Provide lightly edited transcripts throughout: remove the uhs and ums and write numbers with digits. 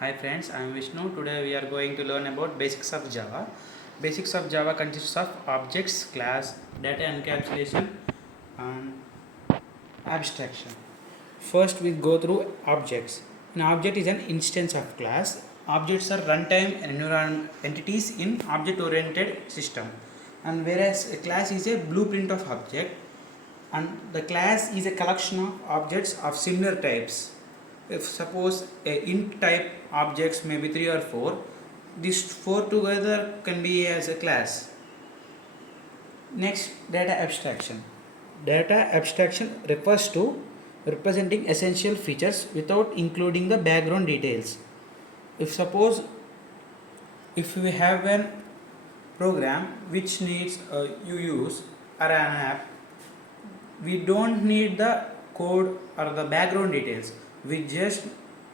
Hi friends, I am Vishnu. Today we are going to learn about basics of Java. Basics of Java consists of objects, class, data encapsulation and abstraction. First we go through objects. An object is an instance of class. Objects are runtime environment entities in object-oriented system. And whereas a class is a blueprint of object, and the class is a collection of objects of similar types. If suppose a int type objects may be 3 or 4, these 4 together can be as a class. Next, data abstraction. Data abstraction refers to representing essential features without including the background details. If we have a program which needs you use or an app, we don't need the code or the background details. We just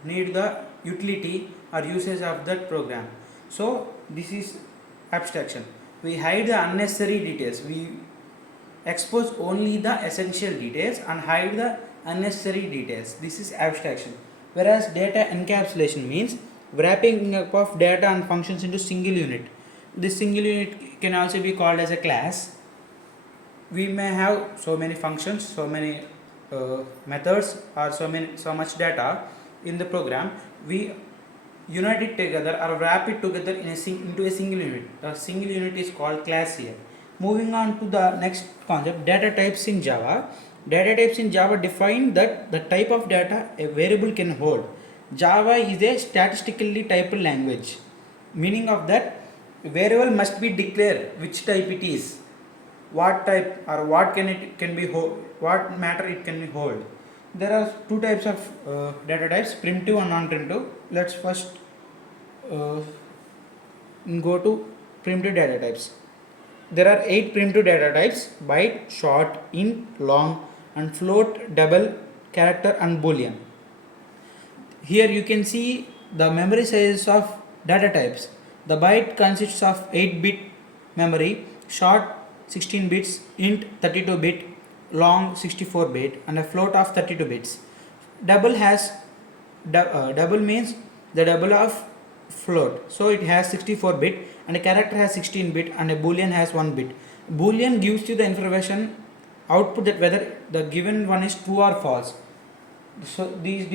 need the utility or usage of that program. So this is abstraction. We hide the unnecessary details. We expose only the essential details and hide the unnecessary details. This is abstraction. Whereas data encapsulation means wrapping up of data and functions into single unit. This single unit can also be called as a class. We may have so many functions, so many methods, or so much data in the program. We unite it together or wrap it together into a single unit. The single unit is called class here. Moving on to the next concept, data types in Java. Data types in Java define that the type of data a variable can hold. Java is a statistically typed language, meaning of that variable must be declared which type it is, what type or what can be what matter it can be hold. There are two types of data types, primitive and non-primitive. Let's first go to primitive data types. There are 8 primitive data types: byte, short, int, long, and float, double, character, and boolean. Here you can see the memory sizes of data types. The byte consists of 8-bit memory, short 16 bits, int 32 bit, long 64 bit, and a float of 32 bits. Double means the double of float, so it has 64 bit, and a character has 16 bit, and a boolean has 1 bit. Boolean gives you the information output that whether the given one is true or false. So these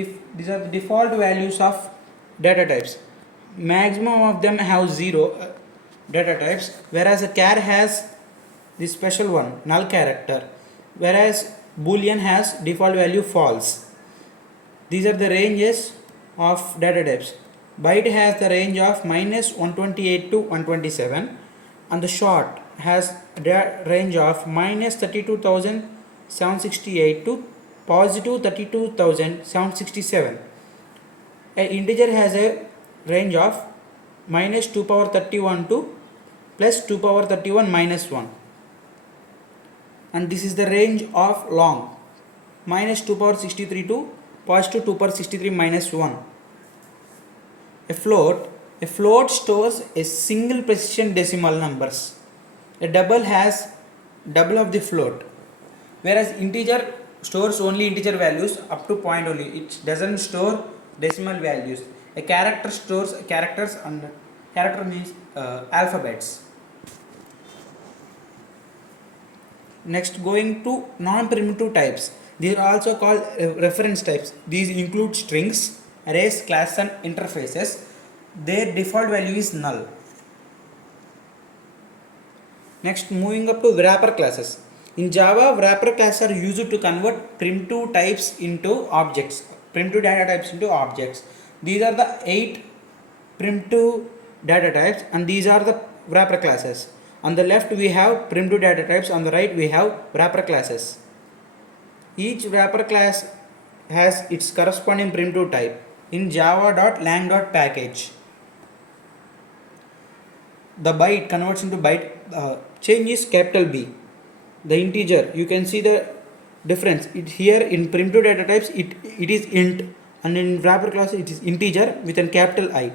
are the default values of data types. Maximum of them have 0 data types, whereas a char has the special one, null character, whereas boolean has default value false. These are the ranges of data types. Byte has the range of -128 to 127, and the short has the range of -32,768 to positive 32,767. An integer has a range of -2 power 31 to +2 power 31 -1. And this is the range of long, -2 power 63 to positive 2 power 63 -1. A float stores a single precision decimal numbers. A double has double of the float, whereas integer stores only integer values up to point only. It doesn't store decimal values. A character stores characters, and character means alphabets. Next, going to non-primitive types. These are also called reference types. These include strings, arrays, classes, and interfaces. Their default value is null. Next, moving up to wrapper classes. In Java, wrapper classes are used to convert primitive types into objects, primitive data types into objects. These are the 8 primitive data types, and these are the wrapper classes. On the left we have primitive data types, on the right we have wrapper classes. Each wrapper class has its corresponding primitive type in java.lang.package. The byte converts into byte, change is capital B. The integer, you can see the difference. It here in primitive data types it is int, and in wrapper class it is integer with a capital I.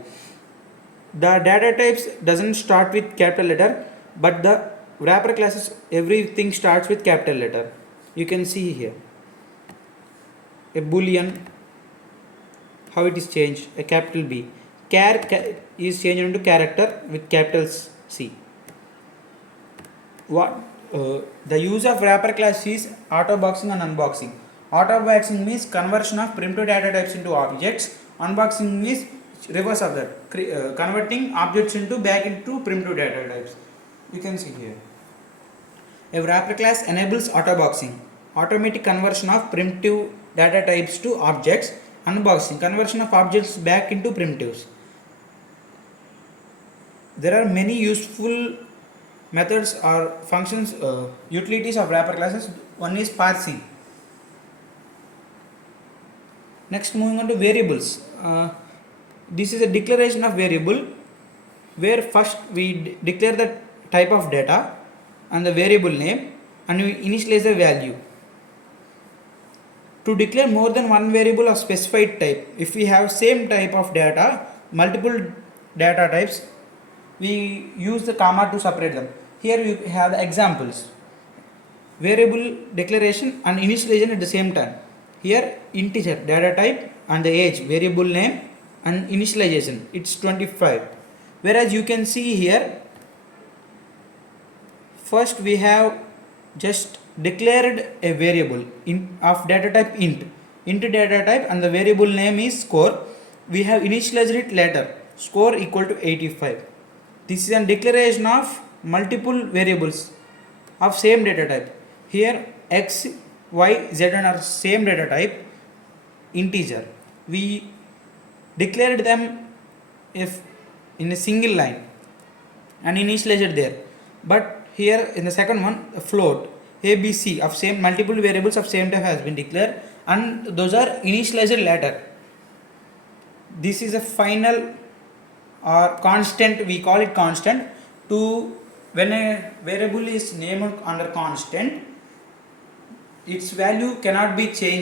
The data types doesn't start with capital letter, but the wrapper classes everything starts with capital letter. You can see here a boolean, how it is changed, a capital B. is changed into character with capital C. The use of wrapper class is auto boxing and unboxing. Auto boxing means conversion of primitive data types into objects. Unboxing means reverse of that, converting objects back into primitive data types. You can see here. A wrapper class enables auto boxing, automatic conversion of primitive data types to objects. Unboxing, conversion of objects back into primitives. There are many useful methods or functions, utilities of wrapper classes. One is parsing. Next, moving on to variables. This is a declaration of variable where first we declare the type of data and the variable name and we initialize the value. To declare more than one variable of specified type, if we have same type of data, multiple data types, we use the comma to separate them. Here you have the examples. Variable declaration and initialization at the same time. Here integer data type and the age, variable name and initialization, it's 25. Whereas you can see here, first we have just declared a variable of data type int data type and the variable name is score. We have initialized it later, score equal to 85. This is a declaration of multiple variables of same data type. Here x, y, z are same data type, integer. We declared them if in a single line and initialized there. But here in the second one, a float ABC of same multiple variables of same type has been declared and those are initialized later. This is a final or constant, we call it constant. To when a variable is named under constant, its value cannot be changed.